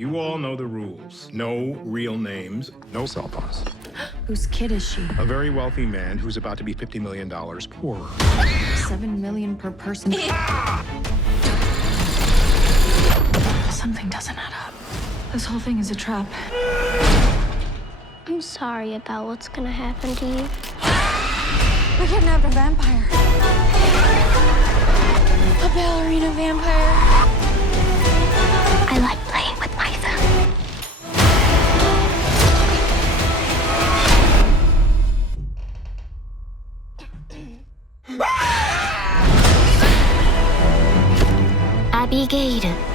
You all know the rules. No real names, no cell phones. Whose kid is she? A very wealthy man who's about to be $50 million poorer. $7 million per person. Something doesn't add up. This whole thing is a trap. I'm sorry about what's gonna happen to you. We kidnapped a vampire. A ballerina vampire. I like playing with myself. ABIGAIL